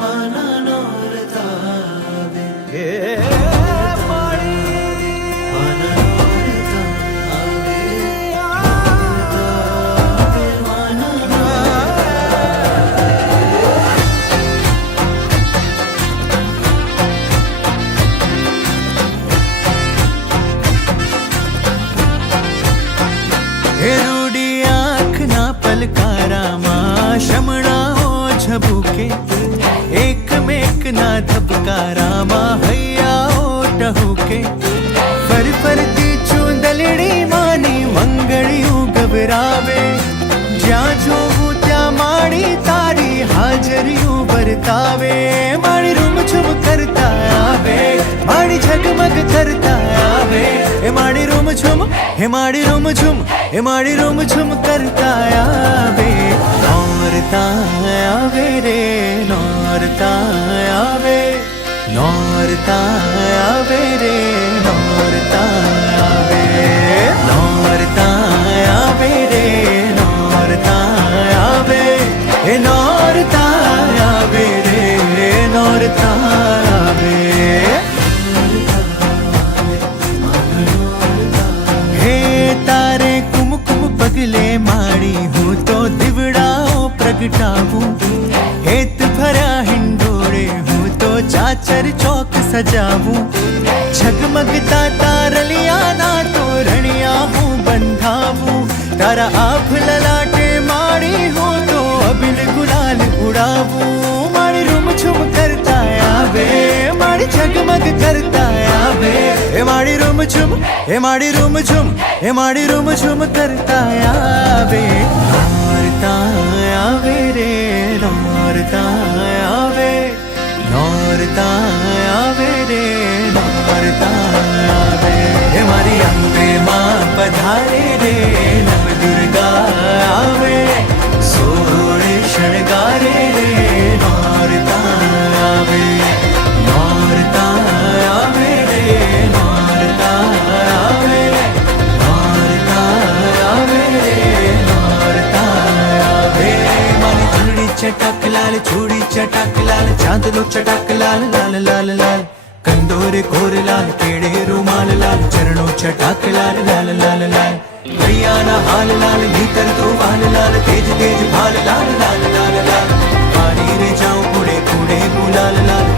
माना नौरतावे माड़ी माना नौरतावे नौरतावे माना हे रूडी आँख ना पलकारा माँ शमणाओ झबूके एक मेक ना धबकारा माँ हૈયાઓ ટહુકે ફર ફરતી ચૂંદલડી માની મંગળિયું ગભરાવે જ્યાં જોવું ત્યાં માડી તારી હાજરીઓ વર્તાવે માડી રૂમછુમ કરતા આવે માડી ઝગમગ કરતા આવે એ માડી રૂમછુમ હે માડી રૂમછુમ હે માડી રૂમછુમ કરતા આવે નોરતા આવે રે નોરતા આવે નોરતા આવે રે નોરતા આવે નોરતા આવે રે નોરતા આવે એ નોરતા આવે રે નોરતા આવે હે તારે કુમકુમ પગલે માડી હું તો દીવડાઓ પ્રગટાવું હેત ભર્યા હિંડોળે હું તો ચાચર ચોક સજાવું ઝગમગતા તારલિયાના તોરણિયા હું બંધાવું તારા આભ લલાટે માડી હું તો અબિલ ગુલાલ ઉડાવું મારી રૂમછુમ કરતા આવે માડી ઝગમગ કરતા આવે એ માડી રૂમછુમ એ માડી રૂમછુમ એ માડી રૂમછુમ કરતા આવે નોરતા આવે રે નોરતા આવે નોરતા આવે રે નોરતા આવે હે મારી અંબે માં પધારે રે નવ દુર્ગા આવે સોળે શણગારે રે નોરતા આવે નોરતા આવે રે નોરતા આવે નોરતા આવે રે નોરતા આવે મારી ચૂડી ચટાક લાલ ચૂડી ચટાક લાલ ચાંદલો ચટાક લાલ લાલ લાલ લાલ કંદોરે કોર લાલ કેડે રૂમાલ લાલ ચરણો ચટાક લાલ લાલ લાલ લાલ ભૈયાના હાલ લાલ ભીતર તો વાલ લાલ તેજ તેજ ભાલ લાલ લાલ લાલ લાલ મારી રે જાઉં કુડે કુડે ગુલાલ લાલ